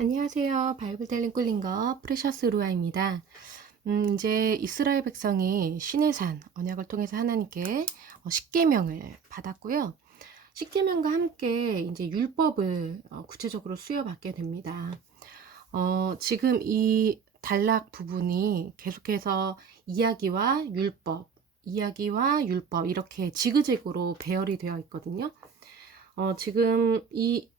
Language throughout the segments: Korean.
안녕하세요. 바이블 텔링 꿀린거 프레셔스 루아입니다. 이제 이스라엘 백성이 시내 산 언약을 통해서 하나님께 십계명을 받았고요. 십계명과 함께 이제 율법을 구체적으로 수여받게 됩니다. 지금 이 단락 부분이 계속해서 이야기와 율법 이렇게 지그재그로 배열이 되어 있거든요. 지금 이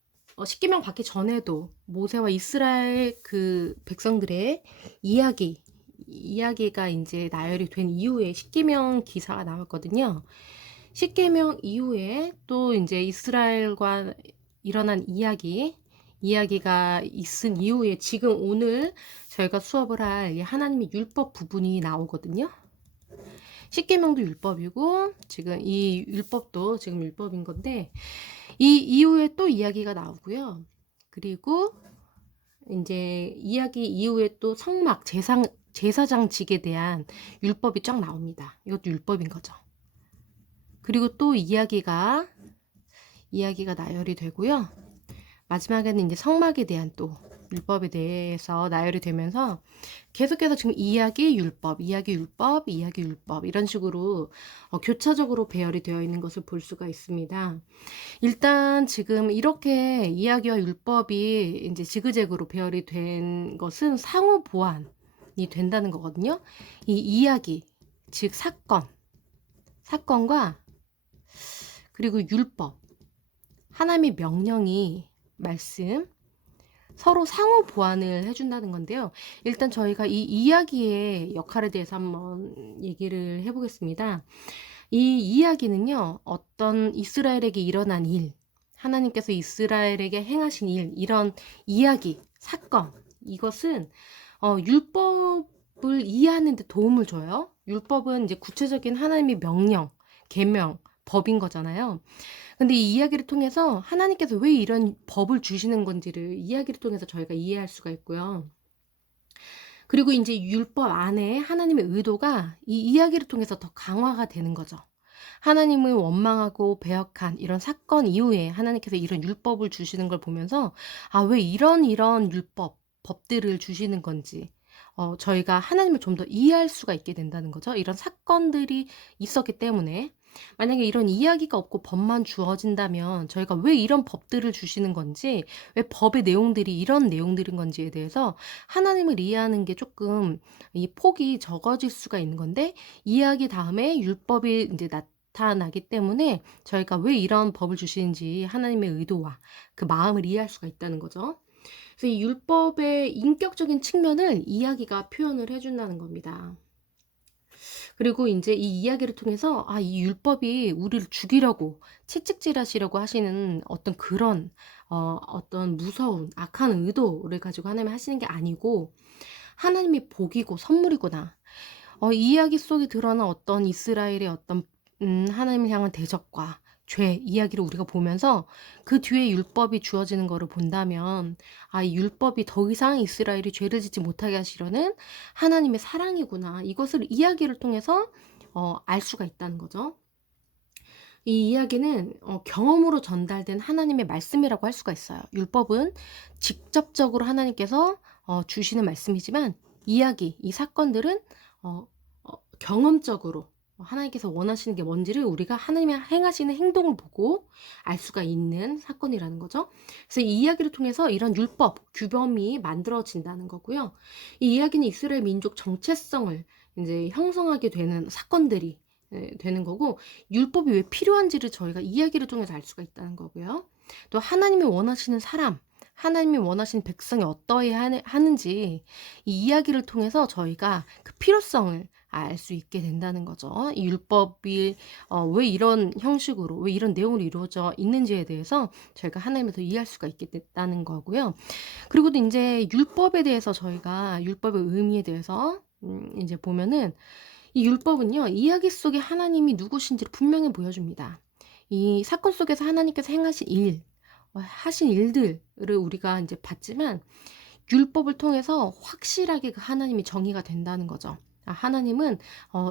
십계명 받기 전에도 모세와 이스라엘 그 백성들의 이야기가 이제 나열이 된 이후에 십계명 기사가 나왔거든요. 십계명 이후에 또 이제 이스라엘과 일어난 이야기가 있은 이후에 지금 오늘 저희가 수업을 할 하나님의 율법 부분이 나오거든요. 십계명도 율법이고 지금 이 율법도 지금 율법인 건데 이 이후에 또 이야기가 나오고요. 그리고 이제 이야기 이후에 또 성막 제사장직에 대한 율법이 쫙 나옵니다. 이것도 율법인 거죠. 그리고 또 이야기가 나열이 되고요. 마지막에는 이제 성막에 대한 또 율법에 대해서 나열이 되면서 계속해서 지금 이야기 율법 이런 식으로 교차적으로 배열이 되어 있는 것을 볼 수가 있습니다. 일단 지금 이렇게 이야기와 율법이 이제 지그재그로 배열이 된 것은 상호 보완이 된다는 거거든요. 이 이야기, 즉 사건과 그리고 율법, 하나님의 말씀, 서로 상호 보완을 해준다는 건데요. 일단 저희가 이 이야기의 역할에 대해서 한번 얘기를 해보겠습니다. 이 이야기는요, 어떤 이스라엘에게 일어난 일, 하나님께서 이스라엘에게 행하신 일, 이런 이야기, 사건, 이것은 율법을 이해하는 데 도움을 줘요. 율법은 이제 구체적인 하나님의 명령, 계명, 법인 거잖아요. 근데 이 이야기를 통해서 하나님께서 왜 이런 법을 주시는 건지를 이야기를 통해서 저희가 이해할 수가 있고요. 그리고 이제 율법 안에 하나님의 의도가 이 이야기를 통해서 더 강화가 되는 거죠. 하나님을 원망하고 배역한 이런 사건 이후에 하나님께서 이런 율법을 주시는 걸 보면서 왜 이런 법들을 주시는 건지 저희가 하나님을 좀 더 이해할 수가 있게 된다는 거죠. 이런 사건들이 있었기 때문에 만약에 이런 이야기가 없고 법만 주어진다면 저희가 왜 이런 법들을 주시는 건지, 왜 법의 내용들이 이런 내용들인 건지에 대해서 하나님을 이해하는 게 조금 이 폭이 적어질 수가 있는 건데, 이야기 다음에 율법이 이제 나타나기 때문에 저희가 왜 이런 법을 주시는지 하나님의 의도와 그 마음을 이해할 수가 있다는 거죠. 그래서 이 율법의 인격적인 측면을 이야기가 표현을 해준다는 겁니다. 그리고 이제 이 이야기를 통해서 이 율법이 우리를 죽이려고 채찍질하시려고 하시는 어떤 그런 어떤 무서운 악한 의도를 가지고 하나님이 하시는 게 아니고 하나님의 복이고 선물이구나. 이 이야기 속에 드러난 어떤 이스라엘의 어떤 하나님을 향한 대적과 죄 이야기를 우리가 보면서 그 뒤에 율법이 주어지는 것을 본다면 이 율법이 더 이상 이스라엘이 죄를 짓지 못하게 하시려는 하나님의 사랑이구나. 이것을 이야기를 통해서 알 수가 있다는 거죠. 이 이야기는 경험으로 전달된 하나님의 말씀이라고 할 수가 있어요. 율법은 직접적으로 하나님께서 주시는 말씀이지만 이 사건들은 경험적으로 하나님께서 원하시는 게 뭔지를 우리가 하나님이 행하시는 행동을 보고 알 수가 있는 사건이라는 거죠. 그래서 이 이야기를 통해서 이런 규범이 만들어진다는 거고요. 이 이야기는 이스라엘 민족 정체성을 이제 형성하게 되는 사건들이 되는 거고, 율법이 왜 필요한지를 저희가 이야기를 통해서 알 수가 있다는 거고요. 또 하나님이 원하시는 하나님이 원하시는 백성이 어떠해야 하는지 이 이야기를 통해서 저희가 그 필요성을 알 수 있게 된다는 거죠. 이 율법이 왜 이런 형식으로, 왜 이런 내용으로 이루어져 있는지에 대해서 저희가 하나님을 더 이해할 수가 있게 됐다는 거고요. 그리고 또 이제 율법의 의미에 대해서 이제 보면은 이 율법은요, 이야기 속에 하나님이 누구신지를 분명히 보여줍니다. 이 사건 속에서 하나님께서 하신 일들을 우리가 이제 봤지만, 율법을 통해서 확실하게 그 하나님이 정의가 된다는 거죠. 하나님은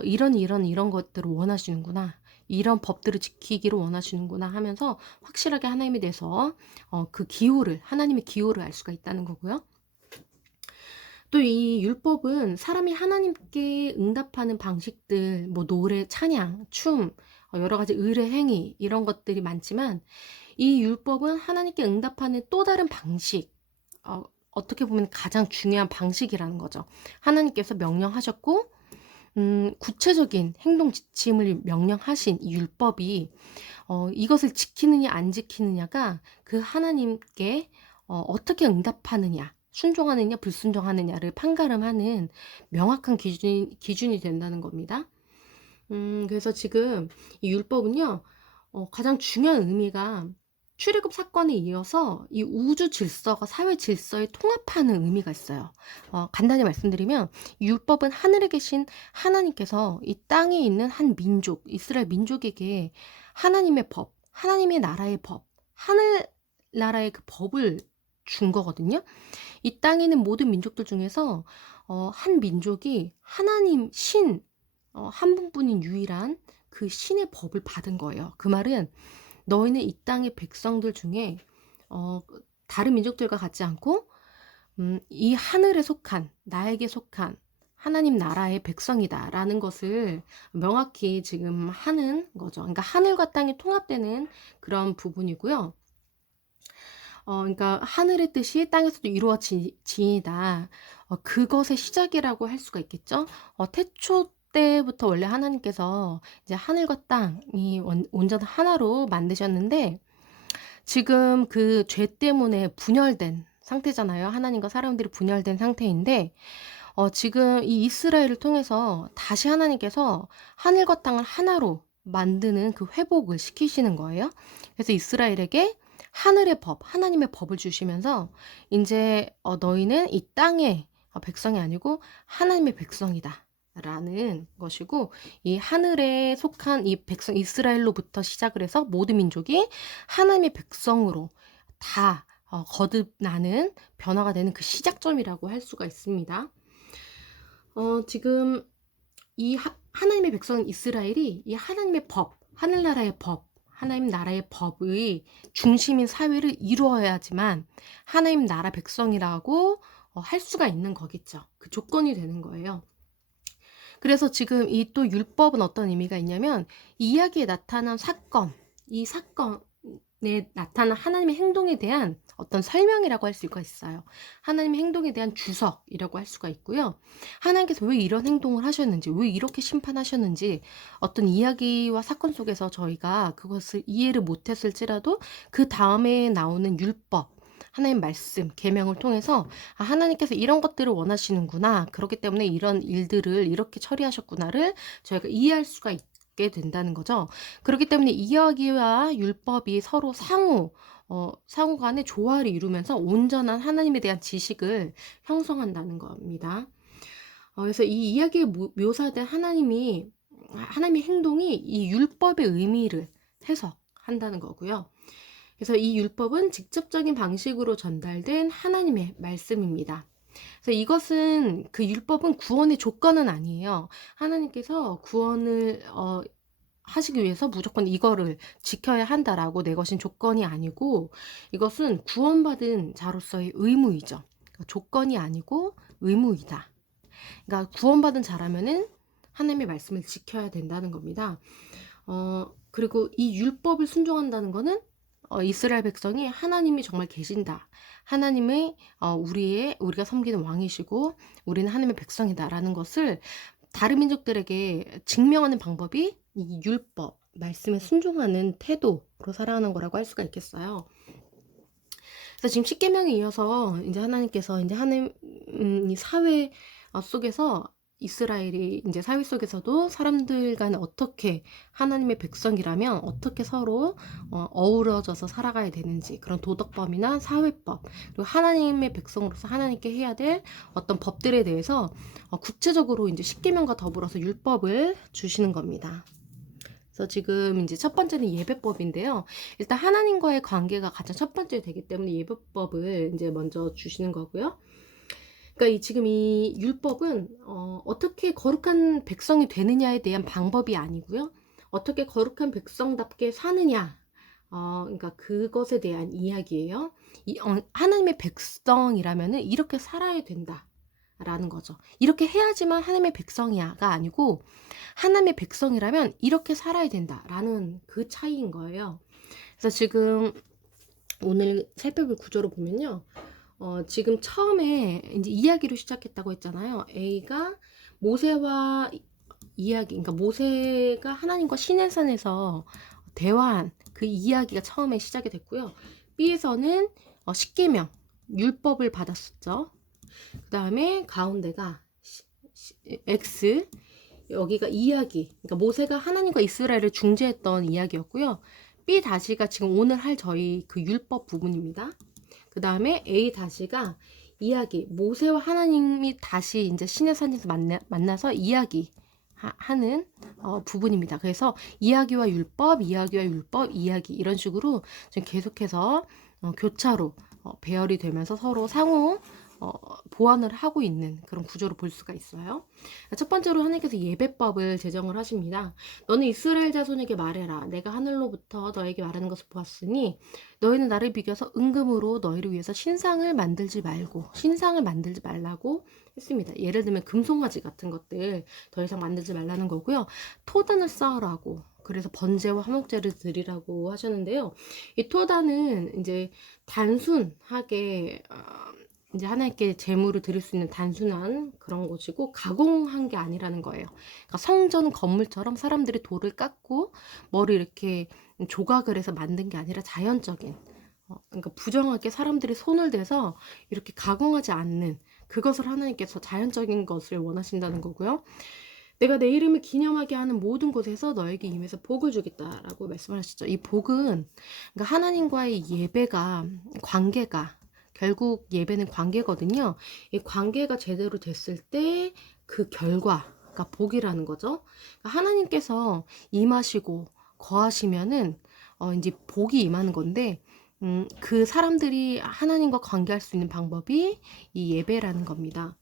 이런 것들을 원하시는구나. 이런 법들을 지키기를 원하시는구나 하면서 확실하게 하나님에 대해서 그 기호를, 하나님의 기호를 알 수가 있다는 거고요. 또 이 율법은 사람이 하나님께 응답하는 방식들, 뭐 노래, 찬양, 춤, 여러 가지 의례 행위 이런 것들이 많지만 이 율법은 하나님께 응답하는 또 다른 방식, 어떻게 보면 가장 중요한 방식이라는 거죠. 하나님께서 명령하셨고 구체적인 행동 지침을 명령하신 이 율법이 이것을 지키느냐 안 지키느냐가 그 하나님께 어떻게 응답하느냐, 순종하느냐 불순종하느냐를 판가름하는 명확한 기준이 된다는 겁니다. 그래서 지금 이 율법은요, 가장 중요한 의미가 출애굽 사건에 이어서 이 우주 질서가 사회 질서에 통합하는 의미가 있어요. 간단히 말씀드리면 율법은 하늘에 계신 하나님께서 이 땅에 있는 한 민족, 이스라엘 민족에게 하나님의 법, 하나님의 나라의 법, 하늘나라의 그 법을 준 거거든요. 이 땅에 있는 모든 민족들 중에서 한 민족이 하나님 신, 한 분뿐인 유일한 그 신의 법을 받은 거예요. 그 말은 너희는 이 땅의 백성들 중에 다른 민족들과 같지 않고 이 하늘에 속한, 나에게 속한 하나님 나라의 백성이다라는 것을 명확히 지금 하는 거죠. 그러니까 하늘과 땅이 통합되는 그런 부분이고요. 그러니까 하늘의 뜻이 땅에서도 이루어지이다. 그것의 시작이라고 할 수가 있겠죠. 태초 때부터 원래 하나님께서 이제 하늘과 땅이 온전한 하나로 만드셨는데 지금 그 죄 때문에 분열된 상태잖아요. 하나님과 사람들이 분열된 상태인데 지금 이 이스라엘을 통해서 다시 하나님께서 하늘과 땅을 하나로 만드는 그 회복을 시키시는 거예요. 그래서 이스라엘에게 하늘의 법, 하나님의 법을 주시면서 이제 너희는 이 땅의 백성이 아니고 하나님의 백성이다. 라는 것이고 이 하늘에 속한 이 백성 이스라엘로부터 시작을 해서 모든 민족이 하나님의 백성으로 다 거듭나는 변화가 되는 그 시작점이라고 할 수가 있습니다. 지금 이 하나님의 백성 이스라엘이 이 하나님의 법, 하늘나라의 법, 하나님 나라의 법의 중심인 사회를 이루어야지만 하나님 나라 백성이라고 할 수가 있는 거겠죠. 그 조건이 되는 거예요. 그래서 지금 이 또 율법은 어떤 의미가 있냐면 이 이야기에 나타난 사건, 이 사건에 나타난 하나님의 행동에 대한 어떤 설명이라고 할 수가 있어요. 하나님의 행동에 대한 주석이라고 할 수가 있고요. 하나님께서 왜 이런 행동을 하셨는지, 왜 이렇게 심판하셨는지 어떤 이야기와 사건 속에서 저희가 그것을 이해를 못했을지라도 그 다음에 나오는 율법, 하나님 말씀, 계명을 통해서 하나님께서 이런 것들을 원하시는구나. 그렇기 때문에 이런 일들을 이렇게 처리하셨구나를 저희가 이해할 수가 있게 된다는 거죠. 그렇기 때문에 이야기와 율법이 서로 상호 간의 조화를 이루면서 온전한 하나님에 대한 지식을 형성한다는 겁니다. 그래서 이 이야기에 묘사된 하나님의 행동이 이 율법의 의미를 해석한다는 거고요. 그래서 이 율법은 직접적인 방식으로 전달된 하나님의 말씀입니다. 그래서 이것은 그 율법은 구원의 조건은 아니에요. 하나님께서 구원을 하시기 위해서 무조건 이거를 지켜야 한다라고 내것인 조건이 아니고 이것은 구원받은 자로서의 의무이죠. 조건이 아니고 의무이다. 그러니까 구원받은 자라면은 하나님의 말씀을 지켜야 된다는 겁니다. 그리고 이 율법을 순종한다는 거는 이스라엘 백성이 하나님이 정말 계신다. 하나님의 우리가 섬기는 왕이시고 우리는 하나님의 백성이다라는 것을 다른 민족들에게 증명하는 방법이 이 율법, 말씀에 순종하는 태도로 살아가는 거라고 할 수가 있겠어요. 그래서 지금 십계명에 이어서 이제 하나님께서 이제 이 사회 속에서 이스라엘이 이제 사회 속에서도 사람들 간에 어떻게 하나님의 백성이라면 어떻게 서로 어우러져서 살아가야 되는지 그런 도덕법이나 사회법 그리고 하나님의 백성으로서 하나님께 해야 될 어떤 법들에 대해서 구체적으로 이제 십계명과 더불어서 율법을 주시는 겁니다. 그래서 지금 이제 첫 번째는 예배법인데요. 일단 하나님과의 관계가 가장 첫 번째 되기 때문에 예배법을 이제 먼저 주시는 거고요. 그러니까 지금 이 율법은 어떻게 거룩한 백성이 되느냐에 대한 방법이 아니고요. 어떻게 거룩한 백성답게 사느냐. 그러니까 그것에 대한 이야기예요. 하나님의 백성이라면은 이렇게 살아야 된다라는 거죠. 이렇게 해야지만 하나님의 백성이야가 아니고 하나님의 백성이라면 이렇게 살아야 된다라는 그 차이인 거예요. 그래서 지금 오늘 살펴볼 구조를 보면요. 지금 처음에 이제 이야기로 시작했다고 했잖아요. A가 모세와 이야기, 그러니까 모세가 하나님과 시내산에서 대화한 그 이야기가 처음에 시작이 됐고요. B에서는 십계명, 율법을 받았었죠. 그 다음에 가운데가 X, 여기가 이야기, 그러니까 모세가 하나님과 이스라엘을 중재했던 이야기였고요. B 다시가 지금 오늘 할 저희 그 율법 부분입니다. 그 다음에 A 다시가 이야기, 모세와 하나님이 다시 이제 시내산에서 만나서 이야기 하는 부분입니다. 그래서 이야기와 율법, 이야기와 율법, 이야기 이런 식으로 지금 계속해서 교차로 배열이 되면서 서로 상호 보완을 하고 있는 그런 구조로 볼 수가 있어요. 첫 번째로 하나님께서 예배법을 제정을 하십니다. 너는 이스라엘 자손에게 말해라. 내가 하늘로부터 너에게 말하는 것을 보았으니 너희는 나를 비교해서 은금으로 너희를 위해서 신상을 만들지 말라고 했습니다. 예를 들면 금송아지 같은 것들 더 이상 만들지 말라는 거고요. 토단을 쌓으라고, 그래서 번제와 화목제를 드리라고 하셨는데요. 이 토단은 이제 단순하게 이제 하나님께 제물을 드릴 수 있는 단순한 그런 것이고 가공한 게 아니라는 거예요. 그러니까 성전 건물처럼 사람들이 돌을 깎고 머리 이렇게 조각을 해서 만든 게 아니라 자연적인, 그러니까 부정하게 사람들이 손을 대서 이렇게 가공하지 않는 그것을 하나님께서 자연적인 것을 원하신다는 거고요. 내가 내 이름을 기념하게 하는 모든 곳에서 너에게 임해서 복을 주겠다라고 말씀하셨죠. 이 복은 그러니까 하나님과의 예배가, 관계가, 결국 예배는 관계거든요. 이 관계가 제대로 됐을 때 그 결과가 복이라는 거죠. 그러니까 하나님께서 임하시고 거하시면은 이제 복이 임하는 건데, 그 사람들이 하나님과 관계할 수 있는 방법이 이 예배라는 겁니다.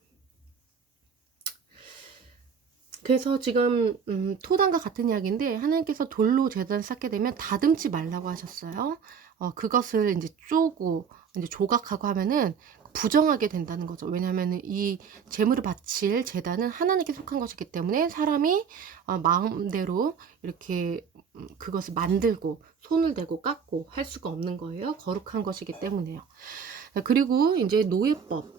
그래서 지금 토단과 같은 이야기인데 하나님께서 돌로 제단을 쌓게 되면 다듬지 말라고 하셨어요. 그것을 이제 쪼고 이제 조각하고 하면은 부정하게 된다는 거죠. 왜냐하면 이 제물을 바칠 제단은 하나님께 속한 것이기 때문에 사람이 마음대로 이렇게 그것을 만들고 손을 대고 깎고 할 수가 없는 거예요. 거룩한 것이기 때문에요. 그리고 이제 노예법.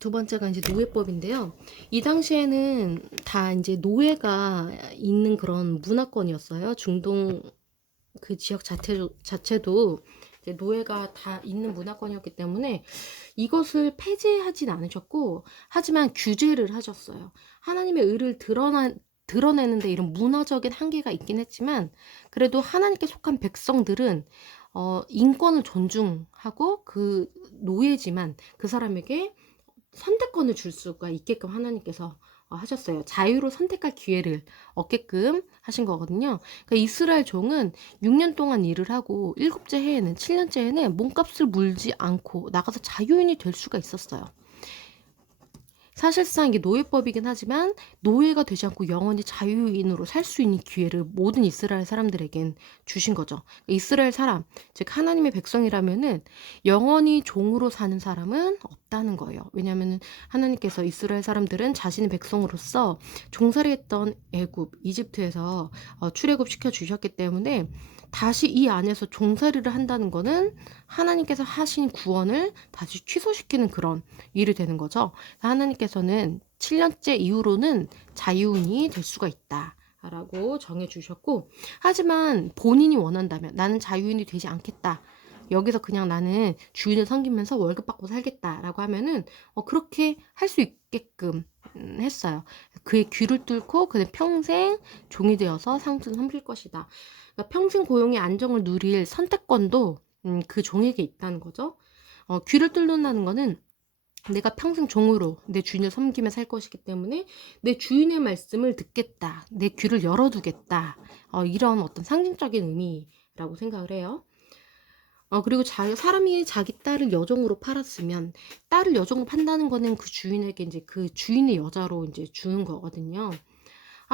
두 번째가 이제 노예법인데요. 이 당시에는 다 이제 노예가 있는 그런 문화권이었어요. 중동 그 지역 자체도 이제 노예가 다 있는 문화권이었기 때문에 이것을 폐지하진 않으셨고, 하지만 규제를 하셨어요. 하나님의 의를 드러내는데 이런 문화적인 한계가 있긴 했지만, 그래도 하나님께 속한 백성들은 인권을 존중하고 그 노예지만 그 사람에게 선택권을 줄 수가 있게끔 하나님께서 하셨어요. 자유로 선택할 기회를 얻게끔 하신 거거든요. 그러니까 이스라엘 종은 6년 동안 일을 하고 7째 해에는 7년째 해는 몸값을 물지 않고 나가서 자유인이 될 수가 있었어요. 사실상 이게 노예법이긴 하지만 노예가 되지 않고 영원히 자유인으로 살 수 있는 기회를 모든 이스라엘 사람들에겐 주신 거죠. 이스라엘 사람, 즉 하나님의 백성이라면은 영원히 종으로 사는 사람은 없다는 거예요. 왜냐하면 하나님께서 이스라엘 사람들은 자신의 백성으로서 종살이했던 애굽, 이집트에서 출애굽 시켜 주셨기 때문에 다시 이 안에서 종살이를 한다는 거는 하나님께서 하신 구원을 다시 취소시키는 그런 일이 되는 거죠. 하나님께서는 7년째 이후로는 자유인이 될 수가 있다 라고 정해주셨고, 하지만 본인이 원한다면 나는 자유인이 되지 않겠다, 여기서 그냥 나는 주인을 섬기면서 월급 받고 살겠다라고 하면은 그렇게 할 수 있게끔 했어요. 그의 귀를 뚫고 그는 평생 종이 되어서 상주를 섬길 것이다. 그러니까 평생 고용의 안정을 누릴 선택권도 그 종에게 있다는 거죠. 귀를 뚫는다는 거는 내가 평생 종으로 내 주인을 섬기며 살 것이기 때문에 내 주인의 말씀을 듣겠다, 내 귀를 열어두겠다, 이런 어떤 상징적인 의미라고 생각을 해요. 그리고 사람이 자기 딸을 여종으로 팔았으면 딸을 여종으로 판다는 거는 그 주인에게 이제 그 주인의 여자로 이제 주는 거거든요.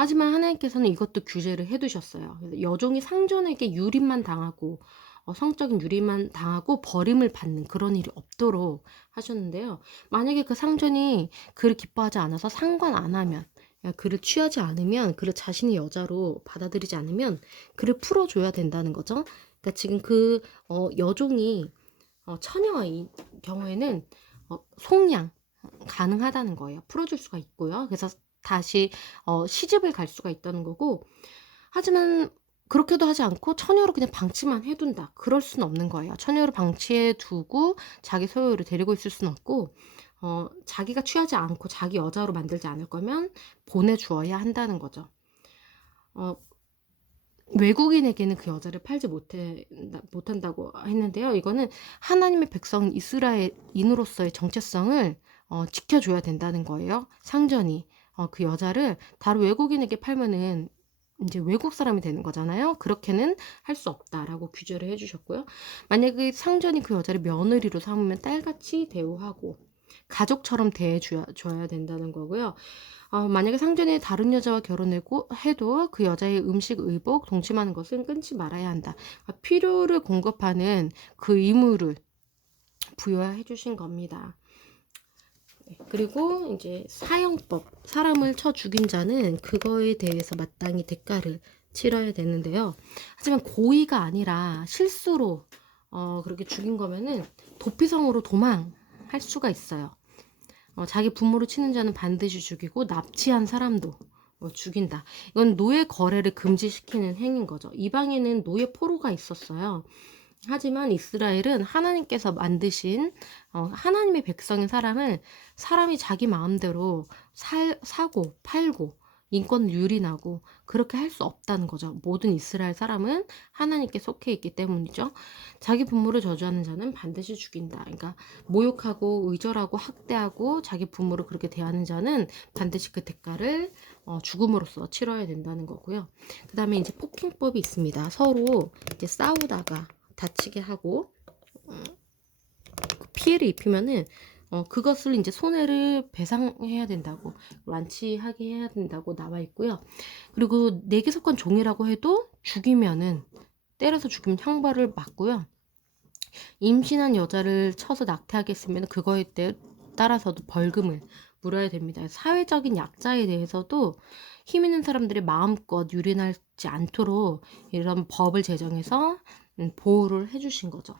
하지만 하나님께서는 이것도 규제를 해 두셨어요. 그래서 여종이 상전에게 유린만 당하고 성적인 유린만 당하고 버림을 받는 그런 일이 없도록 하셨는데요. 만약에 그 상전이 그를 기뻐하지 않아서 상관 안 하면, 그를 취하지 않으면, 그를 자신의 여자로 받아들이지 않으면 그를 풀어 줘야 된다는 거죠. 그러니까 지금 그 여종이 처녀의 경우에는 속량 가능하다는 거예요. 풀어줄 수가 있고요. 그래서 다시 시집을 갈 수가 있다는 거고, 하지만 그렇게도 하지 않고 처녀로 그냥 방치만 해둔다. 그럴 수는 없는 거예요. 처녀로 방치해 두고 자기 소유를 데리고 있을 수는 없고, 자기가 취하지 않고 자기 여자로 만들지 않을 거면 보내주어야 한다는 거죠. 외국인에게는 그 여자를 팔지 못한다고 했는데요. 이거는 하나님의 백성 이스라엘인으로서의 정체성을 지켜줘야 된다는 거예요. 상전이 그 여자를 다른 외국인에게 팔면은 이제 외국 사람이 되는 거잖아요. 그렇게는 할 수 없다라고 규제를 해주셨고요. 만약에 상전이 그 여자를 며느리로 삼으면 딸같이 대우하고 가족처럼 대해줘야 된다는 거고요. 만약에 상전이 다른 여자와 해도 그 여자의 음식, 의복, 동침하는 것은 끊지 말아야 한다. 필요를 공급하는 그 의무를 부여해 주신 겁니다. 그리고 이제 사형법, 사람을 쳐 죽인 자는 그거에 대해서 마땅히 대가를 치러야 되는데요. 하지만 고의가 아니라 실수로 그렇게 죽인 거면은 도피성으로 도망할 수가 있어요. 자기 부모를 치는 자는 반드시 죽이고 납치한 사람도 죽인다. 이건 노예 거래를 금지시키는 행위인 거죠. 이방에는 노예 포로가 있었어요. 하지만 이스라엘은 하나님께서 만드신 하나님의 백성인 사람이 자기 마음대로 사고 팔고 인권을 유린하고 그렇게 할 수 없다는 거죠. 모든 이스라엘 사람은 하나님께 속해 있기 때문이죠. 자기 부모를 저주하는 자는 반드시 죽인다. 그러니까 모욕하고 의절하고 학대하고 자기 부모를 그렇게 대하는 자는 반드시 그 대가를 죽음으로써 치러야 된다는 거고요. 그 다음에 이제 폭행법이 있습니다. 서로 이제 싸우다가 다치게 하고 피해를 입히면은 그것을 이제 손해를 배상해야 된다고, 완치하게 해야 된다고 나와 있고요. 그리고 내게 속한 종이라고 해도 죽이면은 때려서 죽이면 형벌을 받고요. 임신한 여자를 쳐서 낙태하게 했으면 그거에 따라서도 벌금을 물어야 됩니다. 사회적인 약자에 대해서도 힘 있는 사람들이 마음껏 유린하지 않도록 이런 법을 제정해서 보호를 해주신 거죠.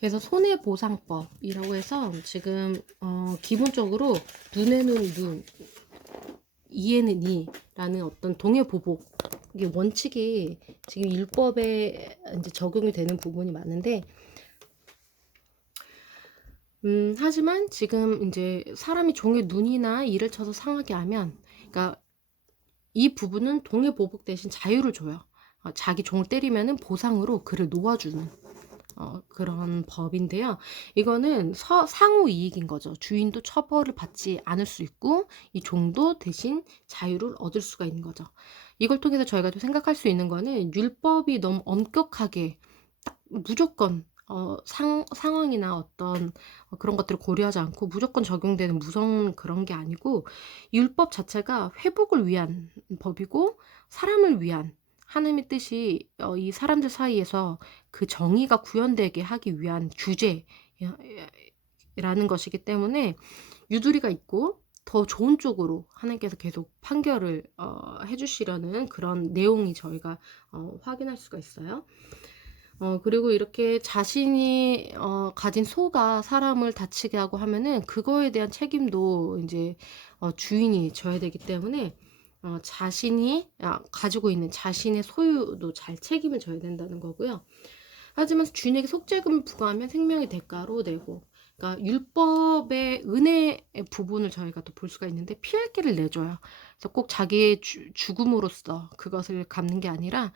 그래서 손해보상법이라고 해서 지금 기본적으로 눈에는 눈, 이에는 이라는 어떤 동해보복 이게 원칙이 지금 율법에 이제 적용이 되는 부분이 많은데, 하지만 지금 이제 사람이 종의 눈이나 이를 쳐서 상하게 하면, 그러니까 이 부분은 동해보복 대신 자유를 줘요. 자기 종을 때리면은 보상으로 그를 놓아주는 그런 법인데요. 이거는 상호 이익인 거죠. 주인도 처벌을 받지 않을 수 있고 이 종도 대신 자유를 얻을 수가 있는 거죠. 이걸 통해서 저희가 또 생각할 수 있는 거는 율법이 너무 엄격하게 무조건 상황이나 어떤 그런 것들을 고려하지 않고 무조건 적용되는 무서운 그런 게 아니고, 율법 자체가 회복을 위한 법이고 사람을 위한 하나님의 뜻이 이 사람들 사이에서 그 정의가 구현되게 하기 위한 규제라는 것이기 때문에 유두리가 있고 더 좋은 쪽으로 하나님께서 계속 판결을 해주시려는 그런 내용이 저희가 확인할 수가 있어요. 그리고 이렇게 자신이 가진 소가 사람을 다치게 하고 하면은 그거에 대한 책임도 이제 주인이 져야 되기 때문에 자신이 가지고 있는 자신의 소유도 잘 책임을 져야 된다는 거고요. 하지만 주인에게 속죄금을 부과하면 생명의 대가로 내고, 그러니까 율법의 은혜의 부분을 저희가 또 볼 수가 있는데 피할 길을 내줘요. 그래서 꼭 자기의 죽음으로써 그것을 갚는 게 아니라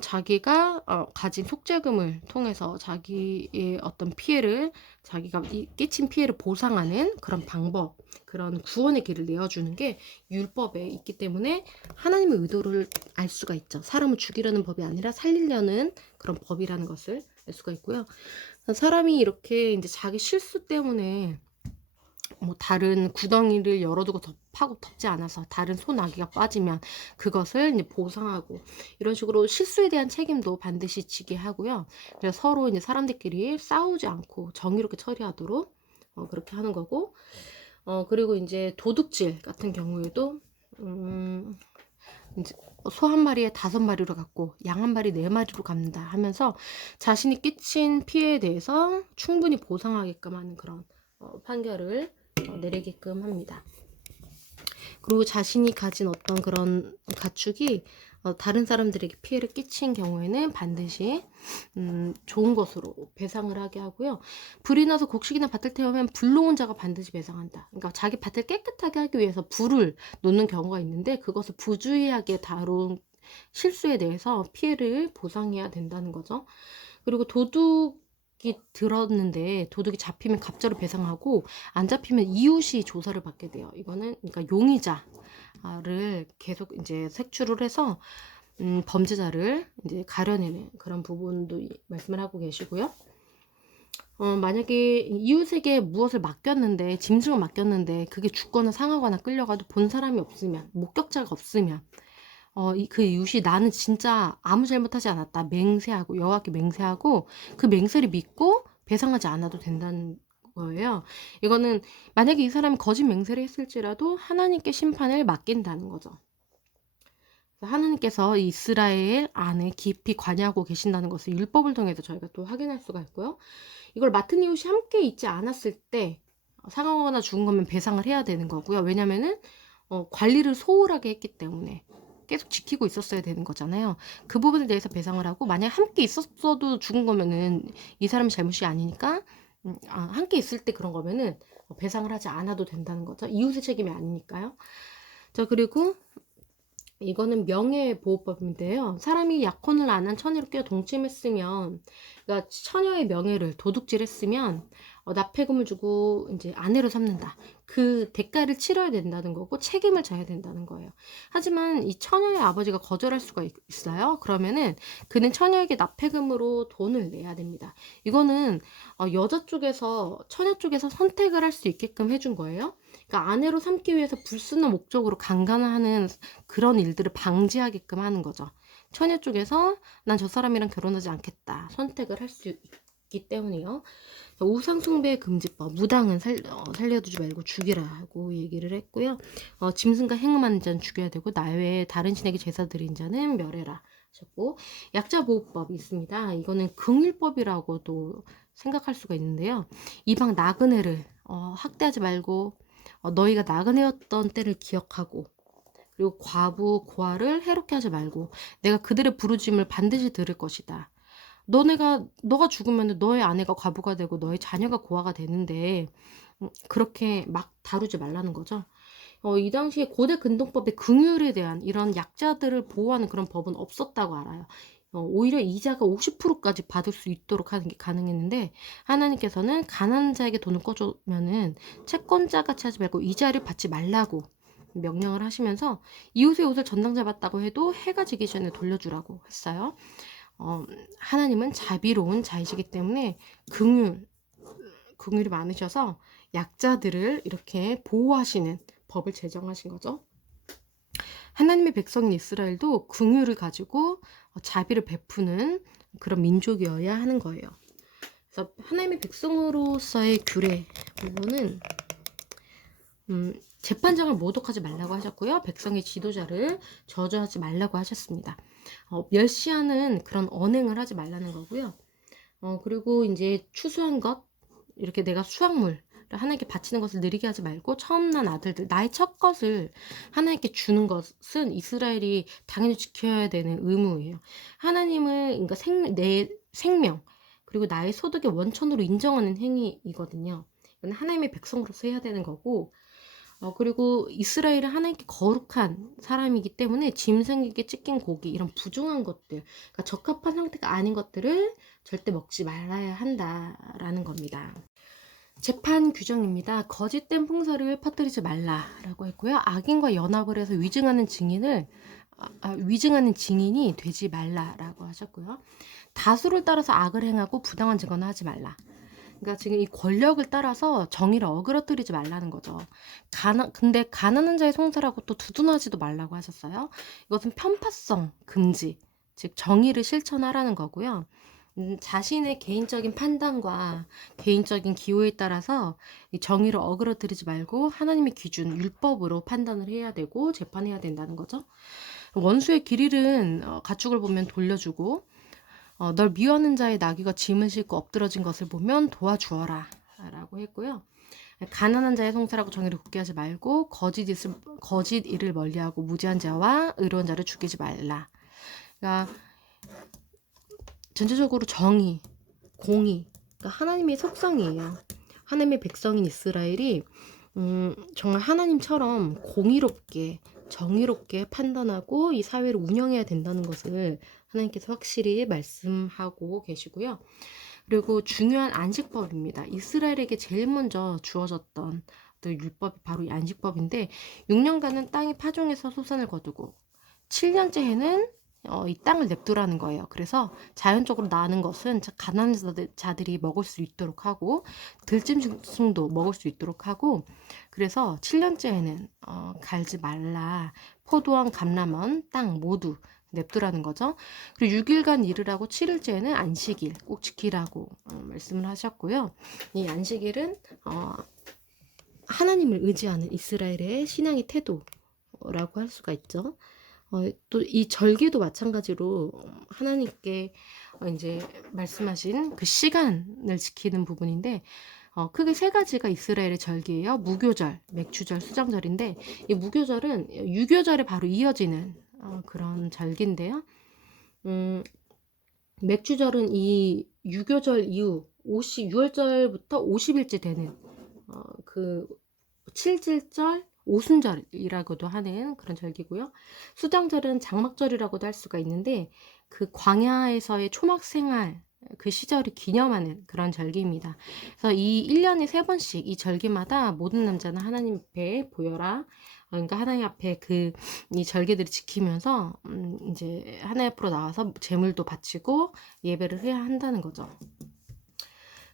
자기가 가진 속죄금을 통해서 자기의 어떤 피해를, 자기가 끼친 피해를 보상하는 그런 방법, 그런 구원의 길을 내어주는 게 율법에 있기 때문에 하나님의 의도를 알 수가 있죠. 사람을 죽이려는 법이 아니라 살리려는 그런 법이라는 것을 알 수가 있고요. 사람이 이렇게 이제 자기 실수 때문에 뭐 다른 구덩이를 열어두고 파고 덮지 않아서 다른 소나기가 빠지면 그것을 이제 보상하고, 이런 식으로 실수에 대한 책임도 반드시 지게 하고요. 그래서 서로 이제 사람들끼리 싸우지 않고 정의롭게 처리하도록 그렇게 하는 거고, 그리고 이제 도둑질 같은 경우에도 이제 소 한 마리에 5마리로 갔고 양 한 마리 4마리로 갑니다 하면서 자신이 끼친 피해에 대해서 충분히 보상하게끔 하는 그런 판결을 내리게끔 합니다. 그리고 자신이 가진 어떤 그런 가축이 다른 사람들에게 피해를 끼친 경우에는 반드시 좋은 것으로 배상을 하게 하고요. 불이 나서 곡식이나 밭을 태우면 불 놓은 자가 반드시 배상한다. 그러니까 자기 밭을 깨끗하게 하기 위해서 불을 놓는 경우가 있는데 그것을 부주의하게 다룬 실수에 대해서 피해를 보상해야 된다는 거죠. 그리고 도둑이 들었는데 도둑이 잡히면 갑자로 배상하고 안 잡히면 이웃이 조사를 받게 돼요. 이거는 그러니까 용의자를 계속 이제 색출을 해서 범죄자를 이제 가려내는 그런 부분도 말씀을 하고 계시고요. 만약에 이웃에게 무엇을 맡겼는데, 짐승을 맡겼는데 그게 죽거나 상하거나 끌려가도 본 사람이 없으면, 목격자가 없으면 그 이웃이 나는 진짜 아무 잘못하지 않았다 맹세하고, 여호와께 맹세하고 그 맹세를 믿고 배상하지 않아도 된다는 거예요. 이거는 만약에 이 사람이 거짓 맹세를 했을지라도 하나님께 심판을 맡긴다는 거죠. 하나님께서 이스라엘 안에 깊이 관여하고 계신다는 것을 율법을 통해서 저희가 또 확인할 수가 있고요. 이걸 맡은 이웃이 함께 있지 않았을 때 상하거나 죽은 거면 배상을 해야 되는 거고요. 왜냐면은 관리를 소홀하게 했기 때문에 계속 지키고 있었어야 되는 거잖아요. 그 부분에 대해서 배상을 하고, 만약 함께 있었어도 죽은 거면은 이 사람이 잘못이 아니니까 함께 있을 때 그런 거면은 배상을 하지 않아도 된다는 거죠. 이웃의 책임이 아니니까요. 자, 그리고 이거는 명예보호법인데요. 사람이 약혼을 안 한 처녀로 끼어 동침했으면, 그러니까 처녀의 명예를 도둑질했으면 납폐금을 주고 이제 아내로 삼는다. 그 대가를 치러야 된다는 거고 책임을 져야 된다는 거예요. 하지만 이 처녀의 아버지가 거절할 수가 있어요. 그러면은 그는 처녀에게 납폐금으로 돈을 내야 됩니다. 이거는 여자 쪽에서, 처녀 쪽에서 선택을 할 수 있게끔 해준 거예요. 그러니까 아내로 삼기 위해서 불순한 목적으로 강간하는 그런 일들을 방지하게끔 하는 거죠. 처녀 쪽에서 난 저 사람이랑 결혼하지 않겠다 선택을 할 수 있기 때문이요. 우상숭배 금지법, 무당은 살려두지 말고 죽이라고 얘기를 했고요. 짐승과 행음하는 자는 죽여야 되고 나 외에 다른 신에게 제사 드린 자는 멸해라 하셨고, 약자보호법이 있습니다. 이거는 긍휼법이라고도 생각할 수가 있는데요. 이방 나그네를 학대하지 말고 너희가 나그네였던 때를 기억하고, 그리고 과부 고아를 해롭게 하지 말고 내가 그들의 부르짖음을 반드시 들을 것이다. 너가 죽으면 너의 아내가 과부가 되고 너의 자녀가 고아가 되는데 그렇게 막 다루지 말라는 거죠. 이 당시에 고대 근동법에 긍휼에 대한 이런 약자들을 보호하는 그런 법은 없었다고 알아요. 오히려 이자가 50%까지 받을 수 있도록 하는 게 가능했는데, 하나님께서는 가난한 자에게 돈을 꿔주면은 채권자 같이 하지 말고 이자를 받지 말라고 명령을 하시면서 이웃의 옷을 전당 잡았다고 해도 해가 지기 전에 돌려주라고 했어요. 하나님은 자비로운 자이시기 때문에 긍휼이 많으셔서 약자들을 이렇게 보호하시는 법을 제정하신 거죠. 하나님의 백성인 이스라엘도 긍휼을 가지고 자비를 베푸는 그런 민족이어야 하는 거예요. 그래서 하나님의 백성으로서의 규례 부분은 재판장을 모독하지 말라고 하셨고요. 백성의 지도자를 저주하지 말라고 하셨습니다. 멸시하는 그런 언행을 하지 말라는 거고요. 그리고 이제 추수한 것, 이렇게 내가 수확물 하나님께 바치는 것을 느리게 하지 말고 처음 난 아들들, 나의 첫 것을 하나님께 주는 것은 이스라엘이 당연히 지켜야 되는 의무예요. 하나님을, 그러니까 내 생명 그리고 나의 소득의 원천으로 인정하는 행위이거든요. 이건 하나님의 백성으로서 해야 되는 거고, 그리고 이스라엘은 하나님께 거룩한 사람이기 때문에 짐승에게 찢긴 고기, 이런 부정한 것들, 그러니까 적합한 상태가 아닌 것들을 절대 먹지 말아야 한다라는 겁니다. 재판 규정입니다. 거짓된 풍설을 퍼뜨리지 말라라고 했고요. 악인과 연합을 해서 위증하는 증인이 되지 말라라고 하셨고요. 다수를 따라서 악을 행하고 부당한 증언을 하지 말라. 그러니까 지금 이 권력을 따라서 정의를 어그러뜨리지 말라는 거죠. 근데 가난한 자의 송사라고 또 두둔하지도 말라고 하셨어요. 이것은 편파성 금지, 즉 정의를 실천하라는 거고요. 자신의 개인적인 판단과 개인적인 기호에 따라서 이 정의를 어그러뜨리지 말고 하나님의 기준, 율법으로 판단을 해야 되고 재판해야 된다는 거죠. 원수의 길 잃은 가축을 보면 돌려주고 널 미워하는 자의 나귀가 짐을 싣고 엎드러진 것을 보면 도와주어라 라고 했고요. 가난한 자의 송사라고 정의를 굳게 하지 말고 거짓 일을 멀리하고 무지한 자와 의로운 자를 죽이지 말라. 그러니까 전체적으로 정의, 공의, 그러니까 하나님의 속성이에요. 하나님의 백성인 이스라엘이 정말 하나님처럼 공의롭게 정의롭게 판단하고 이 사회를 운영해야 된다는 것을 하나님께서 확실히 말씀하고 계시고요. 그리고 중요한 안식법입니다. 이스라엘에게 제일 먼저 주어졌던 또 율법이 바로 이 안식법인데 6년간은 땅이 파종에서 소산을 거두고 7년째 해는 이 땅을 냅두라는 거예요. 그래서 자연적으로 나는 것은 가난한 자들이 먹을 수 있도록 하고 들짐승도 먹을 수 있도록 하고 그래서 7년째에는 갈지 말라. 포도원, 감람원, 땅 모두 냅두라는 거죠. 그리고 6일간 일을 하고 7일째에는 안식일 꼭 지키라고 말씀을 하셨고요. 이 안식일은 하나님을 의지하는 이스라엘의 신앙의 태도라고 할 수가 있죠. 또 이 절기도 마찬가지로 하나님께 이제 말씀하신 그 시간을 지키는 부분인데 크게 세 가지가 이스라엘의 절기예요. 무교절, 맥주절, 수장절인데 이 무교절은 유교절에 바로 이어지는 그런 절기인데요. 맥주절은 이 유교절 이후 6월절부터 50일째 되는 그 칠질절, 오순절이라고도 하는 그런 절기고요. 수장절은 장막절이라고도 할 수가 있는데 그 광야에서의 초막 생활 그 시절을 기념하는 그런 절기입니다. 그래서 이 1년에 3번씩 이 절기마다 모든 남자는 하나님 앞에 보여라. 그러니까 하나님 앞에 이 절기들을 지키면서 이제 하나님 앞으로 나와서 제물도 바치고 예배를 해야 한다는 거죠.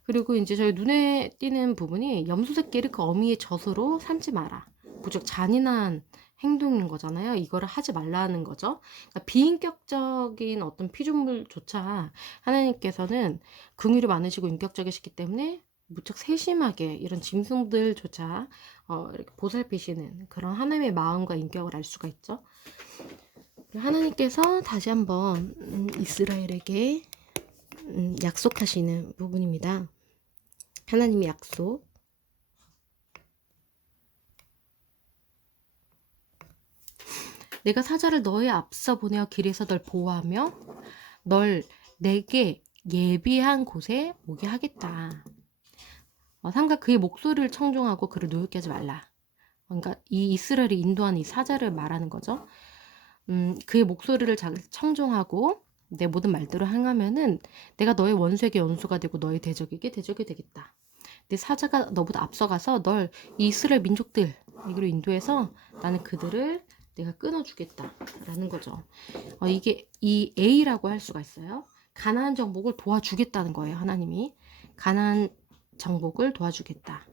그리고 이제 저희 눈에 띄는 부분이 염소 새끼를 그 어미의 젖으로 삼지 마라. 무척 잔인한 행동인 거잖아요. 이거를 하지 말라는 거죠. 그러니까 비인격적인 어떤 피조물조차 하나님께서는 긍휼이 많으시고 인격적이시기 때문에 무척 세심하게 이런 짐승들조차 이렇게 보살피시는 그런 하나님의 마음과 인격을 알 수가 있죠. 하나님께서 다시 한번 이스라엘에게 약속하시는 부분입니다. 하나님의 약속. 내가 사자를 너의 앞서 보내어 길에서 널 보호하며 널 내게 예비한 곳에 오게 하겠다. 삼가 그의 목소리를 청종하고 그를 노엽게 하지 말라. 그러니까 이 이스라엘이 인도하는 이 사자를 말하는 거죠. 그의 목소리를 청종하고 내 모든 말대로 행하면은 내가 너의 원수에게 원수가 되고 너의 대적에게 대적이 되겠다. 내 사자가 너보다 앞서가서 널 이 이스라엘 민족들에게로 인도해서 나는 그들을 내가 끊어주겠다라는 거죠. 이게 이 A라고 할 수가 있어요. 가나안 정복을 도와주겠다는 거예요. 하나님이 가나안 정복을 도와주겠다.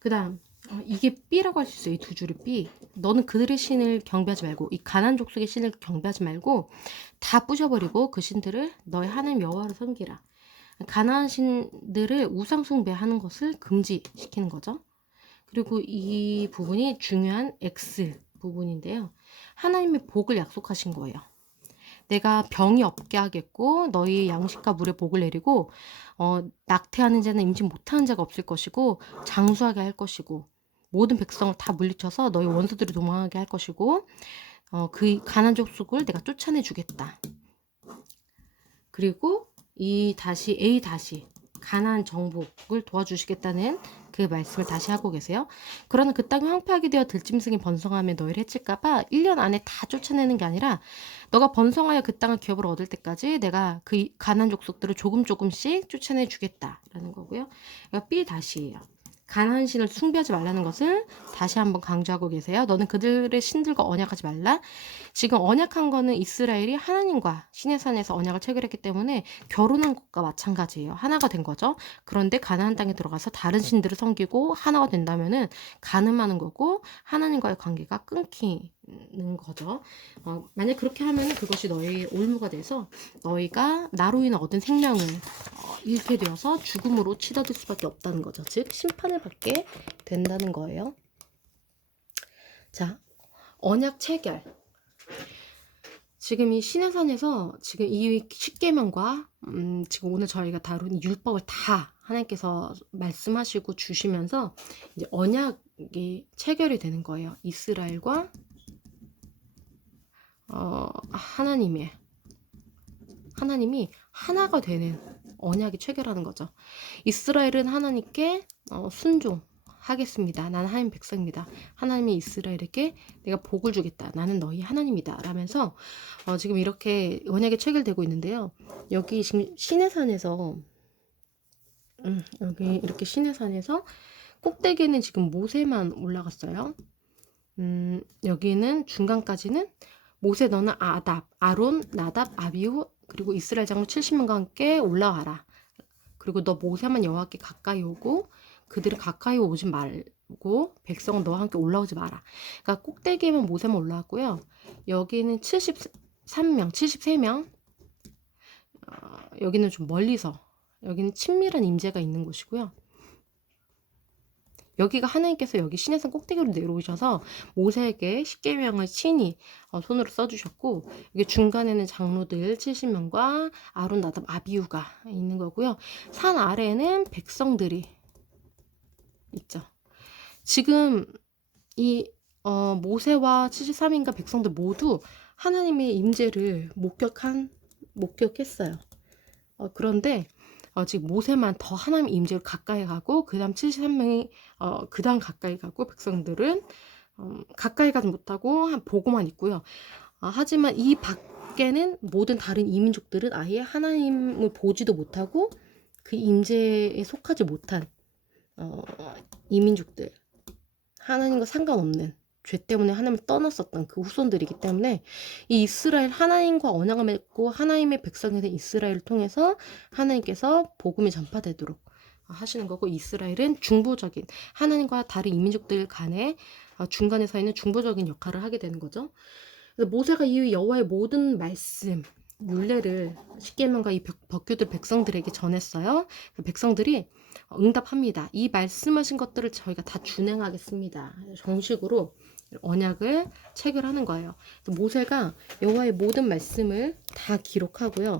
그 다음 이게 B라고 할 수 있어요. 이 두 줄이 B. 너는 그들의 신을 경배하지 말고 이 가나안 족속의 신을 경배하지 말고 다 부셔버리고 그 신들을 너의 하나님 여호와를 섬기라. 가나안 신들을 우상 숭배하는 것을 금지시키는 거죠. 그리고 이 부분이 중요한 X 부분인데요. 하나님의 복을 약속하신 거예요. 내가 병이 없게 하겠고 너희 양식과 물에 복을 내리고 낙태하는 자는 임신 못하는 자가 없을 것이고 장수하게 할 것이고 모든 백성을 다 물리쳐서 너희 원수들이 도망하게 할 것이고 그 가나안 족속을 내가 쫓아내 주겠다. 그리고 A 가나안 정복을 도와주시겠다는 그 말씀을 다시 하고 계세요. 그러나 그 땅이 황폐하게 되어 들짐승이 번성하며 너희를 해칠까봐 1년 안에 다 쫓아내는 게 아니라 너가 번성하여 그 땅을 기업으로 얻을 때까지 내가 그 가나안 족속들을 조금씩 쫓아내 주겠다라는 거고요. 그러니까 B-예요. 가나안 신을 숭배하지 말라는 것을 다시 한번 강조하고 계세요. 너는 그들의 신들과 언약하지 말라. 지금 언약한 거는 이스라엘이 하나님과 시내 산에서 언약을 체결했기 때문에 결혼한 것과 마찬가지예요. 하나가 된 거죠. 그런데 가나안 땅에 들어가서 다른 신들을 섬기고 하나가 된다면은 간음하는 거고 하나님과의 관계가 끊기는 거죠. 만약 그렇게 하면 그것이 너희의 올무가 돼서 너희가 나로 인해 얻은 생명을 잃게 되어서 죽음으로 치닫을 수밖에 없다는 거죠. 즉 심판을 받게 된다는 거예요. 자, 언약 체결. 지금 이 시내산에서 지금 이 십계명과 지금 오늘 저희가 다룬 율법을 다 하나님께서 말씀하시고 주시면서 이제 언약이 체결이 되는 거예요. 이스라엘과 하나님이 하나가 되는 언약이 체결하는 거죠. 이스라엘은 하나님께 순종하겠습니다. 나는 하나님 백성입니다. 하나님이 이스라엘에게 내가 복을 주겠다. 나는 너희 하나님이다. 라면서 지금 이렇게 언약이 체결되고 있는데요. 여기 지금 시내산에서 여기 이렇게 시내산에서 꼭대기는 지금 모세만 올라갔어요. 여기는 중간까지는 모세 너는 아론, 나답, 아비후 그리고 이스라엘 장로 70명과 함께 올라와라. 그리고 너 모세만 여호와께 가까이 오고 그들은 가까이 오지 말고 백성은 너와 함께 올라오지 마라. 그러니까 꼭대기에만 모세만 올라왔고요. 여기는 73명, 73명. 여기는 좀 멀리서 여기는 친밀한 임재가 있는 곳이고요. 여기가 하나님께서 여기 시내산 꼭대기로 내려오셔서 모세에게 십계명을 친히 손으로 써주셨고 여기 중간에는 장로들 70명과 아론, 나답, 아비후가 있는 거고요. 산 아래에는 백성들이 있죠. 지금 이 모세와 73인가 백성들 모두 하나님의 임재를 목격했어요. 그런데 지금 모세만 더 하나님 임재로 가까이 가고 그 다음 73명이 그 다음 가까이 가고 백성들은 가까이 가지 못하고 보고만 있고요. 하지만 이 밖에는 모든 다른 이민족들은 아예 하나님을 보지도 못하고 그 임재에 속하지 못한 이민족들, 하나님과 상관없는 죄 때문에 하나님을 떠났었던 그 후손들이기 때문에 이 이스라엘 하나님과 언약을 맺고 하나님의 백성이 된 이스라엘을 통해서 하나님께서 복음이 전파되도록 하시는 거고 이스라엘은 중보적인 하나님과 다른 이민족들 간에 중간에 서 있는 중보적인 역할을 하게 되는 거죠. 그래서 모세가 이 여호와의 모든 말씀 율례를 십계명과 이 법규들 백성들에게 전했어요. 백성들이 응답합니다. 이 말씀하신 것들을 저희가 다 준행하겠습니다. 정식으로 언약을 체결하는 거예요. 모세가 여호와의 모든 말씀을 다 기록하고요.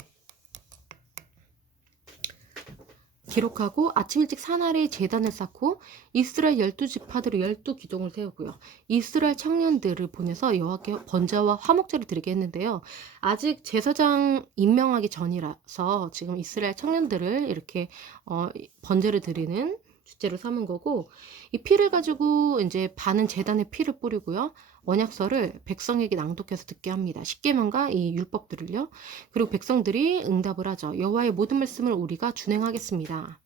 기록하고 아침 일찍 산 아래에 제단을 쌓고 이스라엘 12지파들의 12기둥을 세우고요. 이스라엘 청년들을 보내서 여호와께 번제와 화목제를 드리게 했는데요. 아직 제사장 임명하기 전이라서 지금 이스라엘 청년들을 이렇게 번제를 드리는 주제로 삼은 거고 이 피를 가지고 이제 반은 제단에 피를 뿌리고요. 언약서를 백성에게 낭독해서 듣게 합니다. 십계명과 이 율법들을요. 그리고 백성들이 응답을 하죠. 여호와의 모든 말씀을 우리가 준행하겠습니다.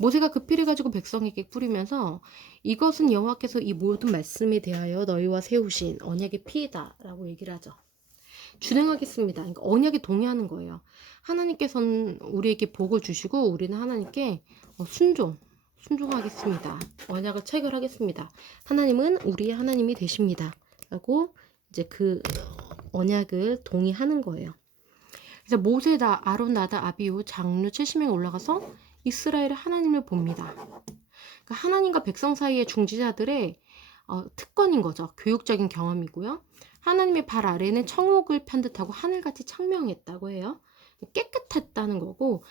모세가 그 피를 가지고 백성에게 뿌리면서 이것은 여호와께서 이 모든 말씀에 대하여 너희와 세우신 언약의 피이다 라고 얘기를 하죠. 준행하겠습니다. 그러니까 언약에 동의하는 거예요. 하나님께서는 우리에게 복을 주시고 우리는 하나님께 순종하겠습니다. 언약을 체결하겠습니다. 하나님은 우리의 하나님이 되십니다. 라고 이제 그 언약을 동의하는 거예요. 그래서 모세다, 아론, 나답, 아비후, 장로 70명이 올라가서 이스라엘의 하나님을 봅니다. 그러니까 하나님과 백성 사이의 중지자들의 특권인 거죠. 교육적인 경험이고요. 하나님의 발 아래는 청옥을 편듯하고 하늘같이 청명했다고 해요. 깨끗했다는 거고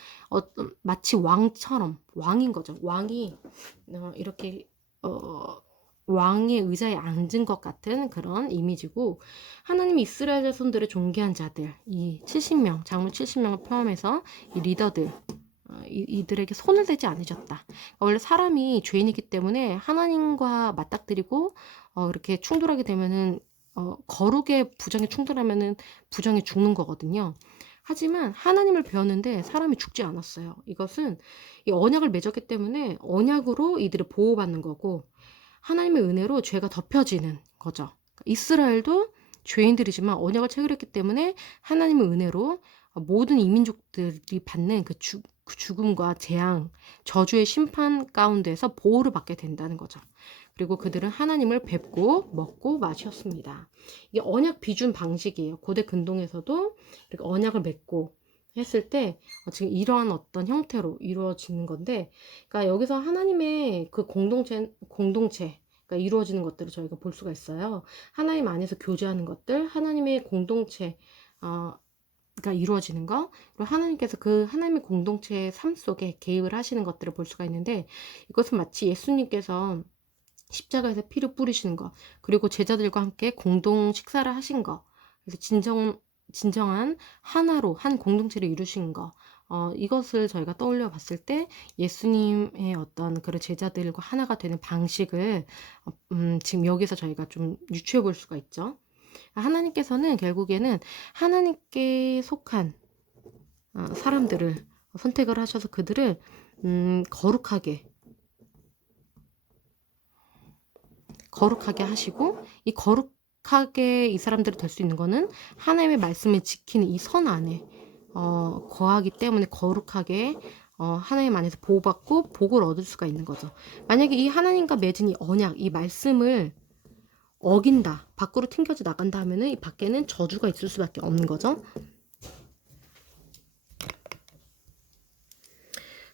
마치 왕처럼 왕인 거죠. 왕이 이렇게 왕의 의자에 앉은 것 같은 그런 이미지고 하나님이 이스라엘 자손들의 존귀한 자들 이 70명 장로 70명을 포함해서 이 리더들 이들에게 손을 대지 않으셨다. 원래 사람이 죄인이기 때문에 하나님과 맞닥뜨리고 이렇게 충돌하게 되면은 거룩의 부정에 충돌하면은 부정이 죽는 거거든요. 하지만 하나님을 배웠는데 사람이 죽지 않았어요. 이것은 이 언약을 맺었기 때문에 언약으로 이들을 보호받는 거고 하나님의 은혜로 죄가 덮여지는 거죠. 이스라엘도 죄인들이지만 언약을 체결했기 때문에 하나님의 은혜로 모든 이민족들이 받는 그 죽음과 재앙, 저주의 심판 가운데서 보호를 받게 된다는 거죠. 그리고 그들은 하나님을 뵙고 먹고 마셨습니다. 이게 언약 비준 방식이에요. 고대 근동에서도 이렇게 언약을 맺고 했을 때 지금 이러한 어떤 형태로 이루어지는 건데, 그러니까 여기서 하나님의 그 공동체가 이루어지는 것들을 저희가 볼 수가 있어요. 하나님 안에서 교제하는 것들, 하나님의 공동체, 가 이루어지는 거, 그리고 하나님께서 그 하나님의 공동체의 삶 속에 개입을 하시는 것들을 볼 수가 있는데, 이것은 마치 예수님께서 십자가에서 피를 뿌리시는 거, 그리고 제자들과 함께 공동 식사를 하신 거, 그래서 진정한 하나로 한 공동체를 이루신 거, 이것을 저희가 떠올려 봤을 때 예수님의 어떤 그런 제자들과 하나가 되는 방식을 지금 여기서 저희가 좀 유추해 볼 수가 있죠. 하나님께서는 결국에는 하나님께 속한 사람들을 선택을 하셔서 그들을 거룩하게 하시고, 이 거룩하게 이 사람들이 될 수 있는 거는 하나님의 말씀을 지키는 이 선 안에 거하기 때문에 거룩하게 하나님 안에서 보호받고 복을 얻을 수가 있는 거죠. 만약에 이 하나님과 맺은 이 언약, 이 말씀을 어긴다, 밖으로 튕겨져 나간다 하면은 이 밖에는 저주가 있을 수밖에 없는 거죠.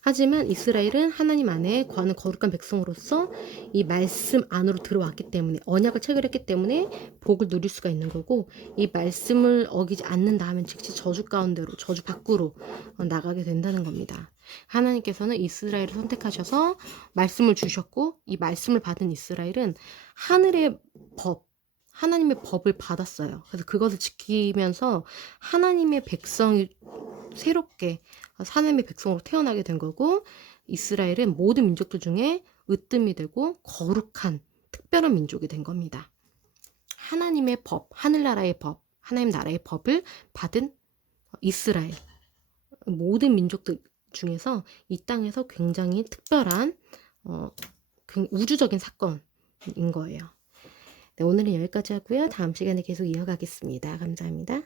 하지만 이스라엘은 하나님 안에 거하는 거룩한 백성으로서 이 말씀 안으로 들어왔기 때문에, 언약을 체결했기 때문에 복을 누릴 수가 있는 거고, 이 말씀을 어기지 않는다 하면 즉시 저주 가운데로, 저주 밖으로 나가게 된다는 겁니다. 하나님께서는 이스라엘을 선택하셔서 말씀을 주셨고, 이 말씀을 받은 이스라엘은 하늘의 법, 하나님의 법을 받았어요. 그래서 그것을 지키면서 하나님의 백성이 새롭게 하나님의 백성으로 태어나게 된 거고, 이스라엘은 모든 민족들 중에 으뜸이 되고 거룩한 특별한 민족이 된 겁니다. 하나님의 법, 하늘나라의 법, 하나님 나라의 법을 받은 이스라엘, 모든 민족들 중에서 이 땅에서 굉장히 특별한 우주적인 사건인 거예요. 네, 오늘은 여기까지 하고요. 다음 시간에 계속 이어가겠습니다. 감사합니다.